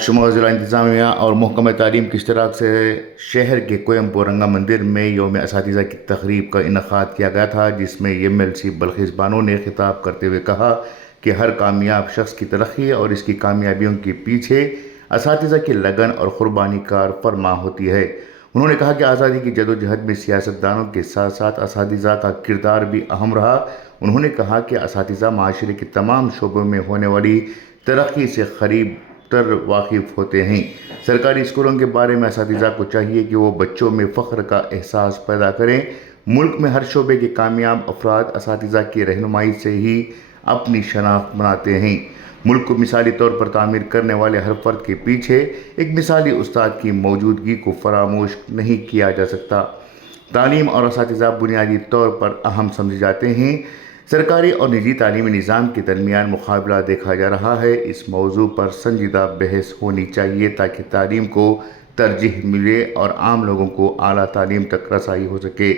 शिमोगा ज़िला इंतज़ामिया और महकमा तालीम के इश्तराक से शहर के कोयमपुरंगा मंदिर में यौम असातिज़ा की तकरीब का इनक़ाद किया गया था, जिसमें एमएलसी बल्किस बानो ने खिताब करते हुए कहा कि हर कामयाब शख्स की तरक्की और इसकी कामयाबियों के पीछे असातिज़ा की लगन और क़ुरबानी कार फरमा होती है। उन्होंने कहा कि आज़ादी की जदोजहद में सियासतदानों के साथ साथ असातिज़ा का किरदार भी अहम रहा। उन्होंने कहा कि असातिज़ा माशरे के तमाम शोबों में होने वाली तरक्की से करीब तर वाकिफ़ होते हैं। सरकारी स्कूलों के बारे में असातिज़ा को चाहिए कि वो बच्चों में फ़ख्र का एहसास पैदा करें। मुल्क में हर शोबे के कामयाब अफराद असातिज़ा की रहनुमाई से ही अपनी शनाख्त बनाते हैं। मुल्क को मिसाली तौर पर तामीर करने वाले हर फर्द के पीछे एक मिसाली उस्ताद की मौजूदगी को फरामोश नहीं किया जा सकता। तालीम और असातिज़ा बुनियादी तौर पर अहम समझे जाते हैं। सरकारी और निजी तालीमी निज़ाम के दरमियान मुकाबला देखा जा रहा है। इस मौजू पर संजीदा बहस होनी चाहिए ताकि तालीम को तरजीह मिले और आम लोगों को आला तालीम तक रसाई हो सके।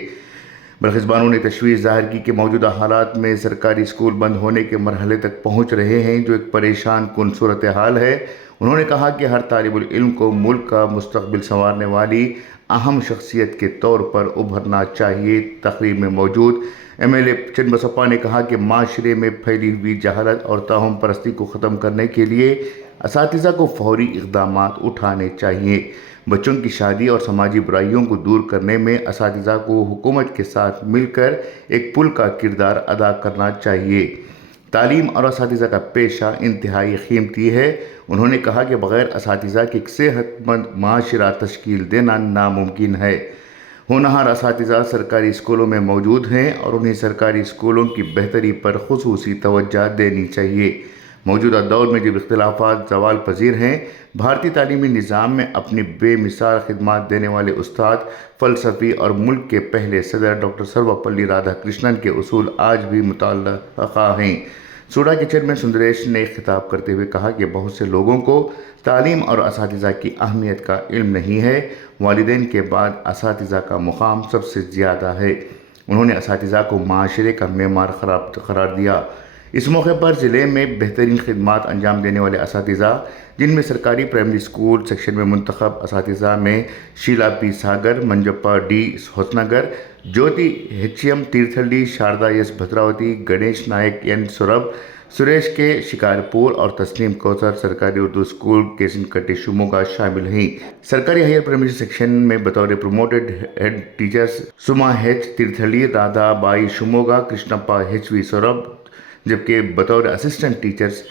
बल्किस बानो ने तशवीश ज़ाहिर की कि मौजूदा हालात में सरकारी स्कूल बंद होने के मरहले तक पहुँच रहे हैं, जो एक परेशान कुन सूरत हाल है। उन्होंने कहा कि हर तालिबुल इल्म को मुल्क का मुस्तकबिल संवारने वाली अहम शख्सियत के तौर पर उभरना चाहिए। तकरीब में मौजूद MLA चंद बसप्पा ने कहा कि माशरे में फैली हुई जहालत और ताहम परस्ती को ख़त्म करने के लिए असातिज़ा को फौरी इक़दामात उठाने चाहिए। बच्चों की शादी और समाजी बुराइयों को दूर करने में असातिज़ा को हुकूमत के साथ मिलकर एक पुल का किरदार अदा करना चाहिए। तालीम और असातिज़ा का पेशा इंतहाई कीमती है। उन्होंने कहा कि बग़ैर असातिज़ा के एक सेहतमंद माशरा तश्कील देना नामुमकिन है। होनहार असातिज़ा सरकारी स्कूलों में मौजूद हैं और उन्हें सरकारी स्कूलों की बेहतरी पर खुसूसी तवज्जो देनी चाहिए। मौजूदा दौर में जब इख्तिलाफ़ात ज़वाल पजीर हैं, भारतीय तालीमी निज़ाम में अपनी बेमिसाल खिदमात देने वाले उस्ताद, फ़लसफ़ी और मुल्क के पहले सदर डॉक्टर सर्वपल्ली राधाकृष्णन के उसूल आज भी मुतअल्लिक़ा हैं। सूडा के चेयरमैन सुंदरेश ने खिताब करते हुए कहा कि बहुत से लोगों को तालीम और असातिज़ा की अहमियत का इल्म नहीं है। वालिदैन के बाद असातिज़ा का मुकाम सबसे ज़्यादा है। उन्होंने असातिज़ा को माशरे का मेमार करार दिया। इस मौके पर ज़िले में बेहतरीन खिदमात अंजाम देने वाले असातिज़ा, जिनमें सरकारी प्राइमरी स्कूल सेक्शन में मुंतखब असातिज़ा में शीला पी सागर, मंजप्पा डी होसनगर, ज्योति HM तीर्थहल्ली, शारदा S भद्रावती, गणेश नायक N सुरभ, सुरेश के शिकारपुर और तस्नीम कौसर सरकारी उर्दू स्कूल केसनकट्टी शिमोगा शामिल हैं। सरकारी हायर प्राइमरी सेक्शन में बतौर promoted head teachers Suma H Thirthahalli, Radha Bai Shimoga, Krishnappa HV Sorab, जबकि बतौर assistant teachers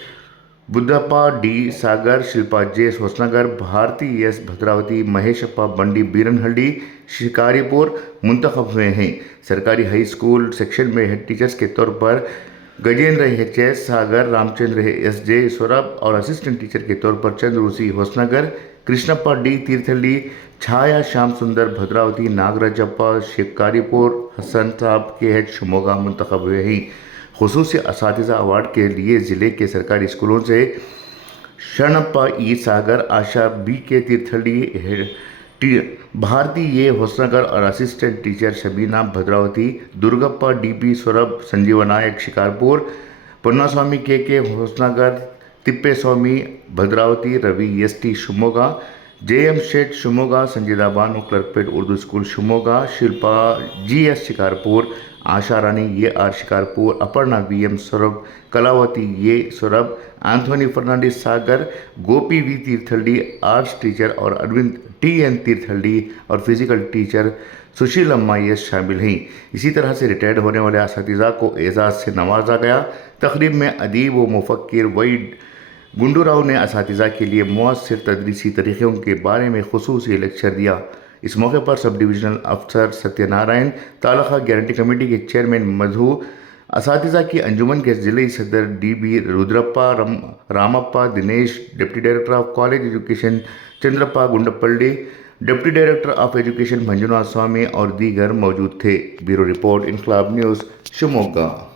Buddhappa D Sagar, Shilpa J Hosanagar, Bharathi S Bhadravati, Maheshappa Bandi Beeranahalli Shikaripur मुंतखब हुए हैं। सरकारी हाई स्कूल सेक्शन में हेड टीचर्स के तौर पर गजेंद्र HS सागर, रामचंद्र SJ सोरब और असिस्टेंट टीचर के तौर पर चंद्रूसी होसनगर, कृष्णप्पा D तीर्थहल्ली, छाया श्याम सुंदर भद्रावती, नागराजप्पा शिकारीपुर, हसन साहब KH शिमोगा मुंतखब हुए हैं। खुसूसी असातिज़ा अवार्ड के लिए ज़िले के सरकारी स्कूलों से Sharanappa E Sagar, Asha BK Thirthahalli, Bharti A Hosanagar और assistant teacher Shabina Bhadravati, Durgappa DP Sorab, Sanjeev Nayak Shikarpur, Pannaswamy KK Hosanagar, Thippeswamy Bhadravati, Ravi ST Shimoga, JM Sheth Shimoga, Sanjida Bano Clarkpet Urdu school Shimoga, Shilpa GS Shikarpur, Asha Rani AR Shikarpur, Aparna VM Sorab, Kalavathi A Sorab, Anthony Fernandes Sagar, Gopi V Thirthahalli arts teacher और अरविंद TN तीर्थहल्ली और फिज़िकल टीचर सुशील अम्मा S शामिल हैं। इसी तरह से रिटायर्ड होने वाले असातिज़ा को एजाज़ से नवाजा गया। तकरीब में अदीब व मुफक्किर वहीद गुंडूराव ने असातिज़ा के लिए मुअस्सिर तदरीसी तरीक़ों के बारे में खुसूसी लेक्चर दिया। इस मौके पर सब डिविजनल अफसर सत्यनारायण, तालुका गारंटी कमेटी के चेयरमैन मधु, असातिज़ा की अंजुमन के ज़िले सदर DB Rudrappa, Ramappa Dinesh, deputy director of college education Chandrappa Gundapalli, deputy director of education Manjunath Swamy और दीगर मौजूद थे। Bureau report, Inquilab news, Shimoga.